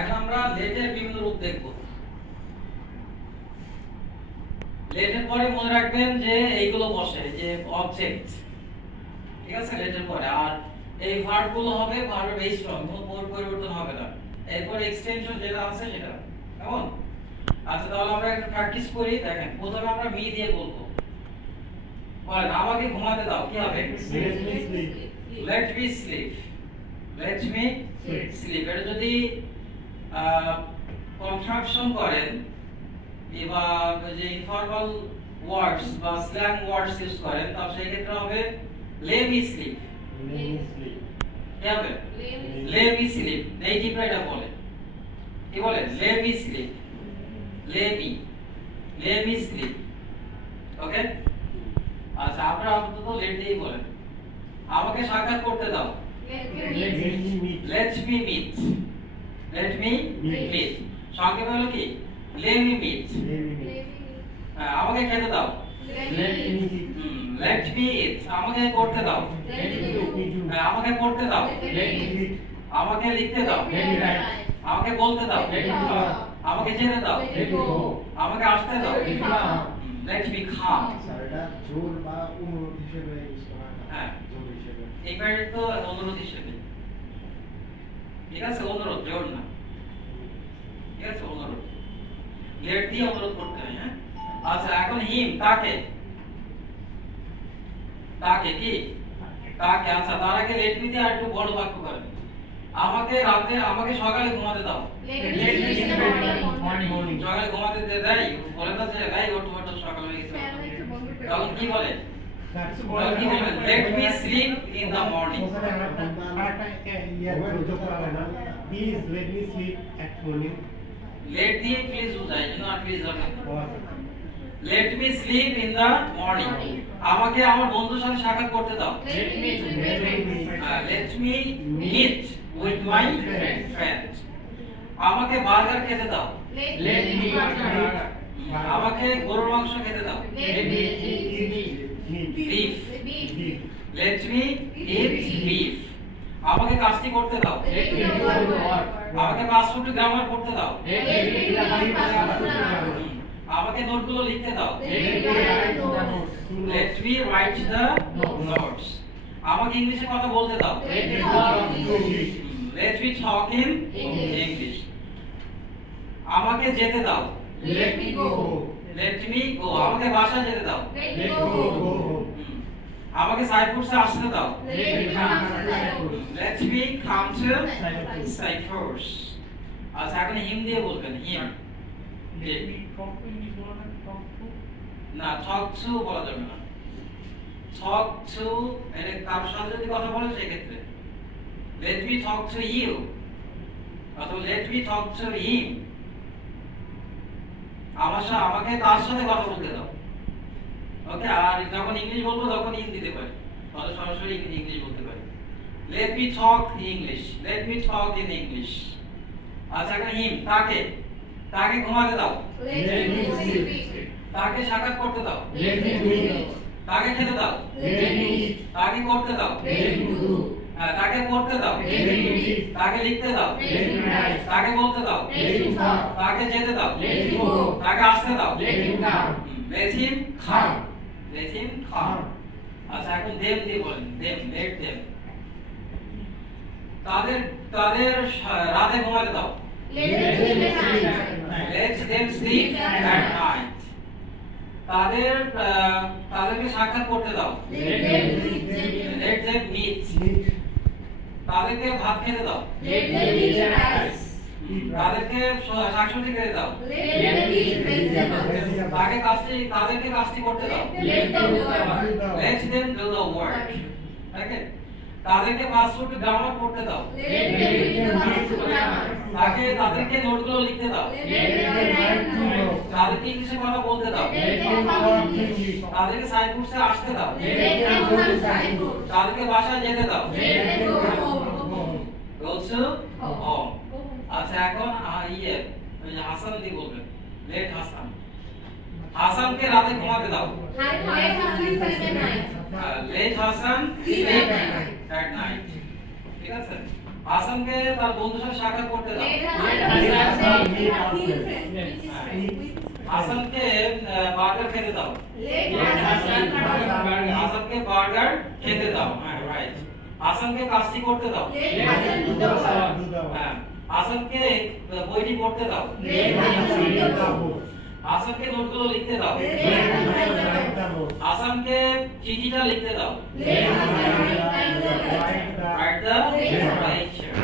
এখন আমরা লেটের বিভিন্ন রূপ দেখব। লেটের পরে মনে রাখবেন যে এইগুলো বসে, যে অবজেক্ট, ঠিক আছে, লেটের পরে। আর এই ভার্ব গুলো হবে ভার্বের বেস ফর্ম, কোনো পরিবর্তন হবে না। এরপর এক্সটেনশন যেটা আছে সেটা, কেমন? আচ্ছা, তাহলে আমরা একটা প্র্যাকটিস করি। দেখেন, প্রথমে আমরা মি দিয়ে বলবো। বলেন, আমাকে ঘুমাতে দাও, কি হবে? Let me slip. Late me slip. এটা যদি কন্ট্রাকশন করেন বা যে ইনফর্মাল ওয়ার্ডস বা স্ল্যাং ওয়ার্ডস ইউজ করেন, তাহলে সেই ক্ষেত্রে হবে লে মি স্লিপ। কি হবে? লে মি স্লিপ। নেটিভরা এটা বলে, কি বলে? লে মি স্লিপ। লে মি স্লিপ। ওকে। আচ্ছা, আপনারা আপাতত লেট দিয়েই বলেন। আমাকে সাক্ষাৎ করতে দাও। Let me meet. Let me meet. সংক্ষেপে হলো কি? Let me meet. আমাকে খেতে দাও। Let me eat. আমাকে করতে দাও। আমাকে পড়তে দাও। আমাকে লিখতে দাও। আমাকে বলতে দাও। আমাকে যেতে দাও। আমাকে আসতে দাও। Let me come. এটা জোর বা অনুরোধ হিসেবে ইউজ করা হয়। হ্যাঁ, জোর হিসেবে। এইবারে তো অনুরোধ হিসেবে, ঠিক আছে, অনুরোধ, জোর না, ঠিক আছে, অনুরোধ। লেট দিয়ে অনুরোধ করতে হয়। হ্যাঁ, আচ্ছা, এখন হিম, তাকে। তাকে কি? তাকে। আচ্ছা, তার আগে লেট মি দিয়ে আর একটু বড় বাক্য করেন। আমাকে রাতে, আমাকে সকালে ঘুমাতে দাও। সকালে ঘুমাতে দেয়, বলে না যে ভাই ওঠ ওঠ, সকাল হয়ে গেছে। তখন কি বলে? তখন কি বলে? Let me sleep in the morning. Please let me sleep at morning. Let দিয়ে প্লিজ বোঝায়, জন্য আর প্লিজ হবে। Let me sleep in the morning. আমাকে আমার বন্ধুর সাথে সাক্ষাৎ করতে দাও। Let me meet with my friend. আমাকে বার্গার খেতে দাও। আমাকে গরুর মাংস খেতে দাও। Beef. Let me eat beef. আমাকে কাজটি করতে দাও। আমাকে 5 ফুট গ্রামার পড়তে দাও। আমাকে নোটগুলো লিখতে দাও। Let me write the notes. আমাকে ইংলিশে কথা বলতে দাও। Let me talk in English. আমাকে যেতে দাও। Let me go. আমাকে বাসায় যেতে দাও। আমাকে সাইপ্রাসে আসতে দাও। Let me come to Cyprus. আচ্ছা, এখন হিম দিয়ে বলবেন। হিম না, টক টু বলা যাবে না। টক টু, মানে কারোর সাথে যদি কথা বলেন সেই ক্ষেত্রে let me talk to you অথবা let me talk to him. আমাকে তার সাথে কথা বলতে দাও। ওকে। আর যখন ইংলিশ বলবো তখন ইন দিতে পারি, তাহলে সরাসরি ইংলিশ বলতে পারি। Late me talk English. Late me talk in English. আচ্ছা, এখন হিম, তাকে। তাকে ঘুমাতে দাও। তাকে সাক্ষাৎ করতে দাও। তাকে খেতে দাও। তাকে করতে দাও। তাকে পড়তে দাও। তাকে লিখতে দাও। তাকে বলতে দাও। তাকে যেতে দাও। তাকে আসতে দাও। Let him come. Let him come. আচ্ছা, এখন দেম দিয়ে বলেন। Them, let them. তাদের রাতে ঘুমাতে দাও। Let them sleep at night. তাদেরকে সাক্ষাৎ করতে দাও। Let them meet. তাদেরকে ভাত খেতে দাও। তাদেরকে শাকসবজি খেতে দাও। তাদেরকে কাজটি করতে দাও। Let them do the work. Okay. তাদেরকে 5 ফুট গ্রামার পড়তে দাও। তাদেরকে নোটগুলো লিখতে দাও। তাদেরকে ইংলিশে কথা বলতে দাও। তাদেরকে সাইপ্রাসে আসতে দাও। তাদেরকে বাসায় যেতে দাও। Go to home. আচ্ছা, এখন হাসান দিয়ে বলবেন। লেট হাসান। হাসানকে রাতে ঘুমাতে দাও। Let Hasan sleep at night. ঠিক আছে। হাসানকে তার বন্ধুর সাথে সাক্ষাৎ করতে দাও। meet With ourselves. friend. With his friend. With his friend. হাসানকে বার্গার খেতে দাও। Let Hasan burger. হাসানকে বার্গার খেতে দাও। হ্যাঁ, রাইট। হাসানকে কাজটি করতে দাও। Let Hasan do the work. Do the work. হ্যাঁ, হাসানকে বইটি পড়তে দাও। Let Hasan read the book. হাসানকে নোটগুলো লিখতে দাও। Let Let Hasan us write the write the book. book. হাসানকে চিঠিটা লিখতে দাও। Let Hasan write the letter. Write the Write the Letter. picture.